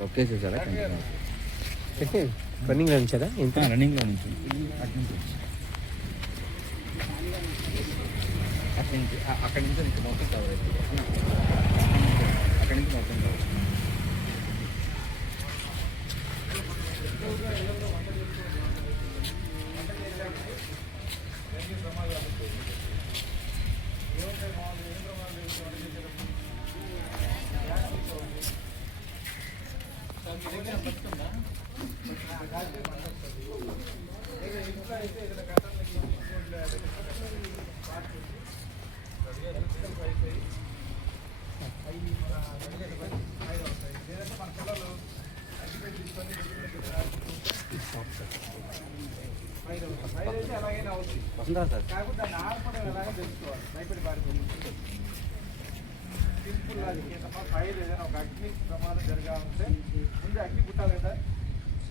Location sir రన్నింగ్లో ఉంచారా ఎంత రన్నింగ్లో నుంచి అటు నుంచి అక్కడి నుంచి నీకు మొత్తం కవర్ అవుతుంది అక్కడి నుంచి మొత్తం కవర్ కాకపోతే దాన్ని ఆడుకోవడం ఎలాగో తెలుసుకోవాలి. భయపడి పారిపోతుంది. సింపుల్ అది ఫైర్ ఏదైనా ఒక అగ్ని ప్రమాదం జరిగా ఉంటే ముందు అగ్ని పుట్టాలి కదా.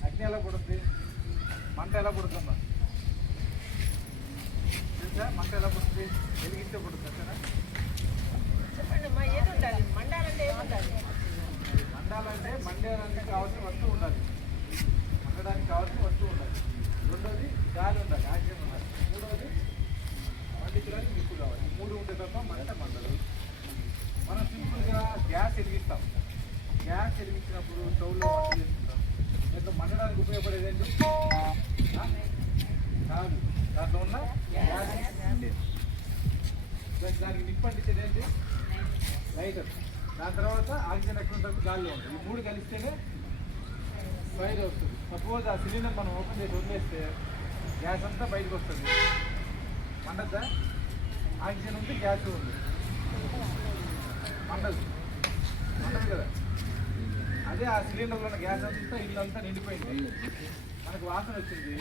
అగ్ని ఎలా పుడుతుంది? మంట ఎలా పుడుతుందా తెలుసా? మంట ఎలా పుడుతుంది? వెలిగిస్తే పుడుతుంది అంతేనా? మండాలంటే మండడానికి కావాల్సిన వస్తువు ఉండాలి. మండడానికి కావాల్సిన వస్తువు ఉండాలి. రెండోది గాలి ఉండాలి, ఆక్సిజన్ ఉండాలి. మూడవది మండించడానికి నిప్పు కావాలి. ఈ మూడు ఉంటే తప్ప మంట మండదు. మనం సింపుల్గా గ్యాస్ వెలిగిస్తాం. గ్యాస్ వెలిగించినప్పుడు స్టవ్లో వంట చేస్తున్నాం. దీంట్లో మండడానికి ఉపయోగపడేది ఏంటి? కాదు, దాంట్లో ఉన్న గ్యాస్. దానికి నిప్పు అంటించేది ఏంటి? లైటర్. దాని తర్వాత ఆక్సిజన్ ఎక్కడ ఉంటుంది? గాలిలో ఉంటుంది. ఈ మూడు కలిస్తేనే ఫైర్ వస్తుంది. సపోజ్ ఆ సిలిండర్ మనం ఓపెన్ చేసి వదిలేస్తే గ్యాస్ అంతా బయటకు వస్తుంది. మండద్దా? ఆక్సిజన్ ఉంది, గ్యాస్ ఉంది, మండదు. మండదు కదా. అదే ఆ సిలిండర్లో ఉన్న గ్యాస్ అంతా ఇల్లు అంతా నిండిపోయింది, మనకు వాసన వచ్చింది.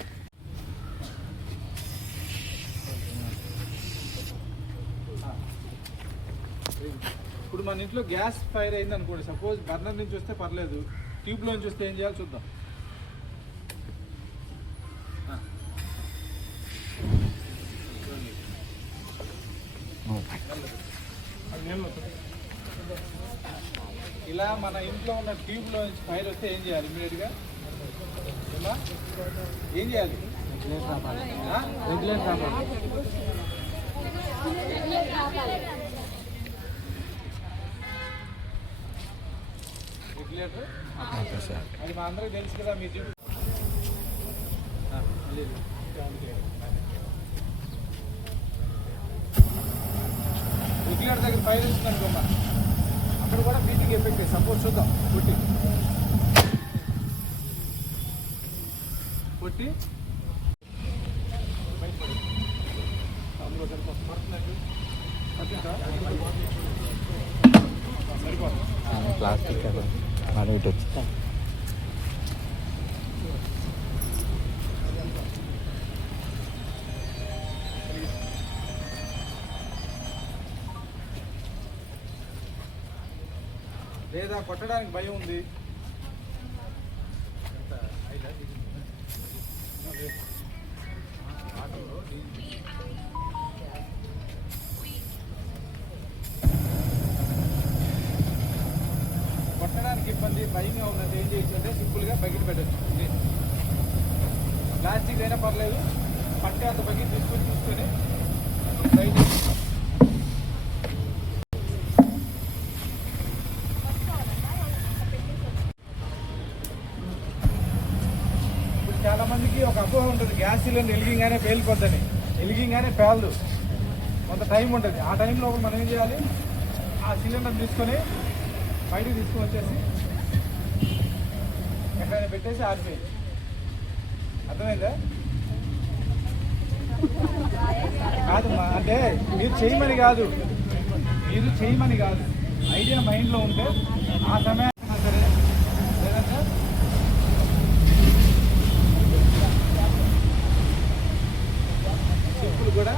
ఇప్పుడు మన ఇంట్లో గ్యాస్ ఫైర్ అయింది అనుకోండి. సపోజ్ బర్నర్ నుంచి వస్తే పర్లేదు, ట్యూబ్లో నుంచి వస్తే ఏం చేయాలి చూద్దాం. ఇలా మన ఇంట్లో ఉన్న ట్యూబ్లో నుంచి ఫైర్ వస్తే ఏం చేయాలి? ఇమీడియట్గా ఏం చేయాలి? రెగ్యులేటర్ అది మా అందరికి తెలుసు కదా. మీ ట్యూబ్ రెగ్యులేటర్ దగ్గర ఫైర్ వచ్చింది అనుకోమ్మా, అక్కడ కూడా మీటింగ్ ఎఫెక్ట్. సపోజ్ చూద్దాం. కొట్టి ప్లాస్టిక్ కదా మనం ఇటు వచ్చి లేదా కొట్టడానికి భయం ఉంది. కొట్టడానికి ఇబ్బంది, భయంగా ఉన్నది. ఏం చేయొచ్చు అంటే సింపుల్గా బకెట్ పెట్టచ్చు. ప్లాస్టిక్ అయినా పర్లేదు, పట్టే అంత బకెట్ తీసుకొని ట్రై చేసి చాలా మందికి ఒక అపోహ ఉంటుంది, గ్యాస్ సిలిండర్ వెలిగింగానే పేలిపోద్దని. వెలిగింగానే పేలదు, కొంత టైం ఉంటుంది. ఆ టైంలో మనం ఏం చేయాలి? ఆ సిలిండర్ తీసుకొని బయటకు తీసుకొని వచ్చేసి ఎక్కడైనా పెట్టేసి ఆరిపోయింది. అర్థమైందా? కాదమ్మా, అంటే మీరు చేయమని కాదు, ఐడియా మైండ్లో ఉంటే ఆ సమయాన్ని సరే. లేదంటే సింపుల్ కూడా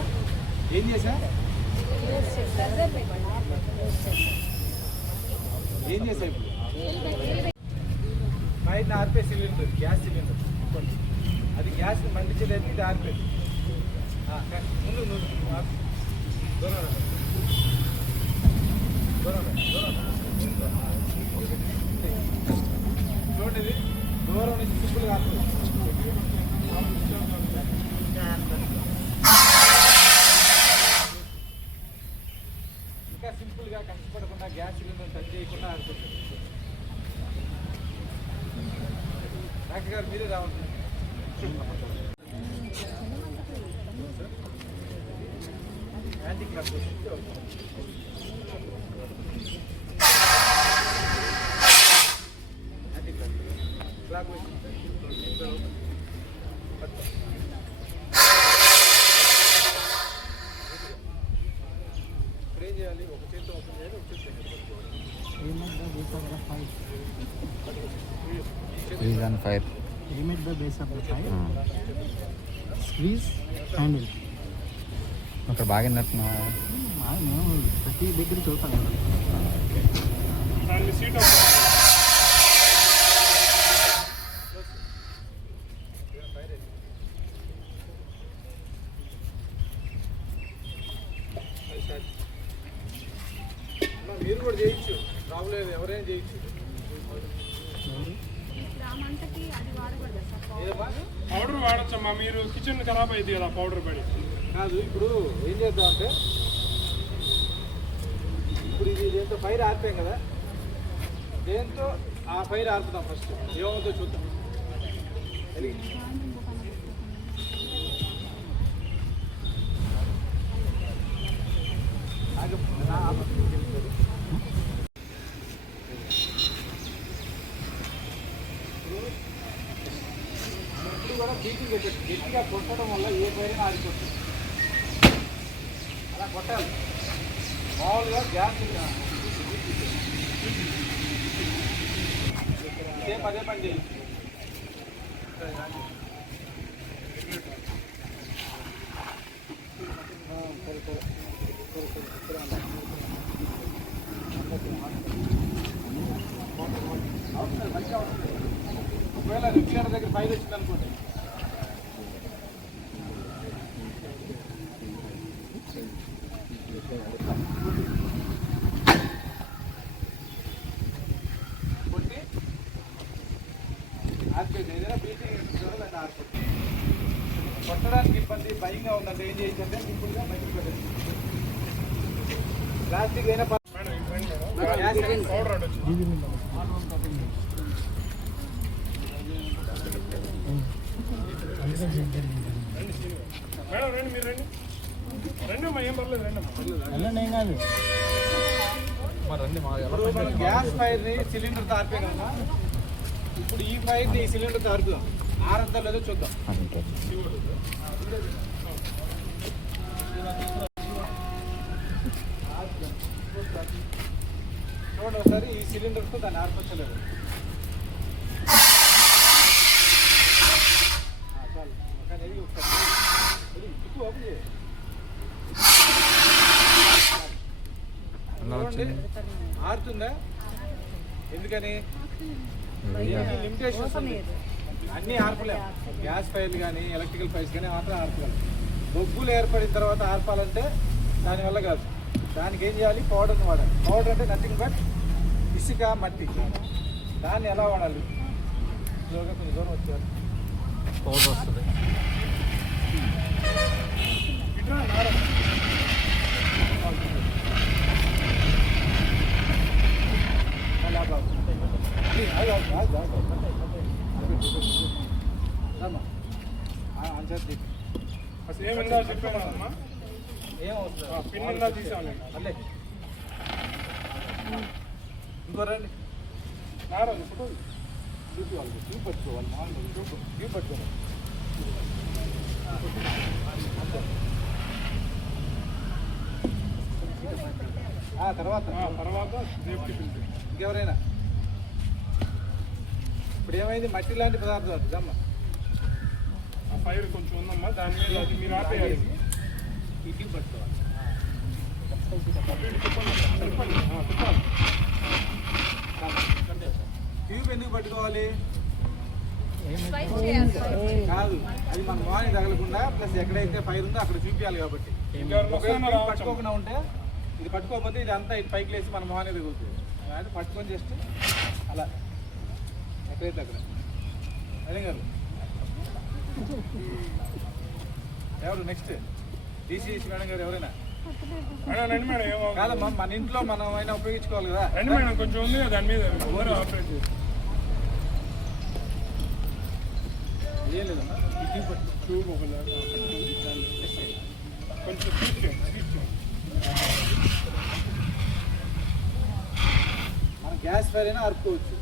ఏం చేసా? ఏం చేసా? ఇప్పుడు బయట ఆర్పే సిలిండర్, గ్యాస్ సిలిండర్, అది గ్యాస్ మండించేది. ఇది ఆర్పేది. ముందు దూరం దూరం డాక్టర్ గారు మీరే రావాలి. యాంటీ క్లాక్ క్లాక్ ఇప్పుడు ఏం చేయాలి? ఒక చేతితో ఓపెన్ చేయాలి, ఒక చేతితో Squeeze and fire. Aim at the base of the fire. Squeeze, handle. అక్కడ బాగా విన్నట్టున్నా. నేను ప్రతి దగ్గర చూస్తాను కదా. మీరు కూడా చేయొచ్చు, ప్రాబ్లం లేదు, ఎవరైనా చేయొచ్చు. పౌడర్ వాడచ్చమ్మా, మీరు కిచెన్ ఖరాబ్ అయింది కదా పౌడర్ పడి. కాదు, ఇప్పుడు ఏం చేద్దాం అంటే, ఇప్పుడు ఇది దేంతో ఫైర్ ఆర్పాం కదా, దేంతో ఆ ఫైర్ ఆర్పుదాం. ఫస్ట్ ఏమవుతుందో చూద్దాం. ఇప్పుడు కూడా బీటింగ్ గట్టిగా కొట్టడం వల్ల ఏ పైన ఆడిపోతుంది. అలా కొట్టాలి. మామూలుగా గ్యాస్ సేమ్ అదే పని చేయాలి. ఒకవేళ రెగ్యులర్ దగ్గర ఫైర్ వచ్చింది అనుకోండి, కొట్టి ఆర్పేది ఏదైనా బీటింగ్ దాన్ని ఆర్పేది. కొట్టడానికి ఇబ్బంది, భయంగా ఉందంటే ఏం చేయించంటే సింపుల్గా బయటకు పెట్టండి. ప్లాస్టిక్ అయినా పౌడర్ అడొచ్చు. మేడం రండి, మీరు రండి. రండి అమ్మా, ఏం పర్లేదు, రండి అమ్మా. ఏం కాదు. ఇప్పుడు మనం గ్యాస్ ఫైర్ని సిలిండర్ తార్పే కదా, ఇప్పుడు ఈ ఫైర్ని ఈ సిలిండర్ తార్పుదాం. ఆరంతా లేదో చూద్దాం. చూడండి ఒకసారి, ఈ సిలిండర్తో దాన్ని ఆర్పించలేదు. చాలు, కానీ ఇది ఒకసారి ఓపెన్ చేయాలి. ఆరుతుందా? ఎందుకని? లిమిటేషన్స్ అన్నీ ఆర్పలేము. గ్యాస్ ఫైర్లు కానీ ఎలక్ట్రికల్ ఫైర్స్ కానీ మాత్రం ఆర్పలేము. బొగ్గులు ఏర్పడిన తర్వాత ఆర్పాలంటే దానివల్ల కాదు. దానికి ఏం చేయాలి? పౌడర్ని వాడాలి. పౌడర్ అంటే నథింగ్ బట్ ఇసుక, మట్టి. దాన్ని ఎలా వాడాలి? స్లోగా కొంచెం దూరం వచ్చారు, పౌడర్ వస్తుంది. అసలు ఏమిందా చెప్పామమ్మా, ఏమవుతుంది? పిన్ ఇందా తీసాను. అల్లే ఇంకో రండి. నారాజు ఫోటో చూపించాలి, చూపెట్టుకోవాలి. మామూలు చూపెట్టుకోవాలి. తర్వాత సేఫ్టీ పిన్. ఇంకెవరైనా? ఇప్పుడు ఏమైంది? మట్టి లాంటి పదార్థం అమ్మ. ఆ ఫైర్ కొంచెం ఉందమ్మా, దాని మీద అది మీరు ఆపేయాలి. ఇడ్లీ పట్టుకోవాలి. ట్యూబ్ ఎందుకు పట్టుకోవాలి? కాదు, అది మన మార్నింగ్ తగలకుండా ప్లస్ ఎక్కడైతే ఫైర్ ఉందో అక్కడ చూపించాలి కాబట్టి. పట్టుకోకుండా ఉంటే, ఇది పట్టుకోకపోతే ఇది అంతా ఇటు పైకి లేసి మన మార్నింగ్ తగులుతుంది. అది పట్టుకొని జస్ట్ అలా ఎక్కడైతే అక్కడ. అదే గారు ఎవరు నెక్స్ట్? డీసీసీ మేడం గారు ఎవరైనా? మేడం రండి మేడం ఏమో కాదమ్మా మన ఇంట్లో మనం అయినా ఉపయోగించుకోవాలి కదా. రండి మేడం కొంచెం ఉంది కదా దాని మీద ఓవర్ ఆపరేట్ చేసి ఏం లేదమ్మా ట్యూబ్ ఒక కొంచెం స్వీట్ చేయండి మనం గ్యాస్ ఫైర్ అయినా అరుపుకోవచ్చు.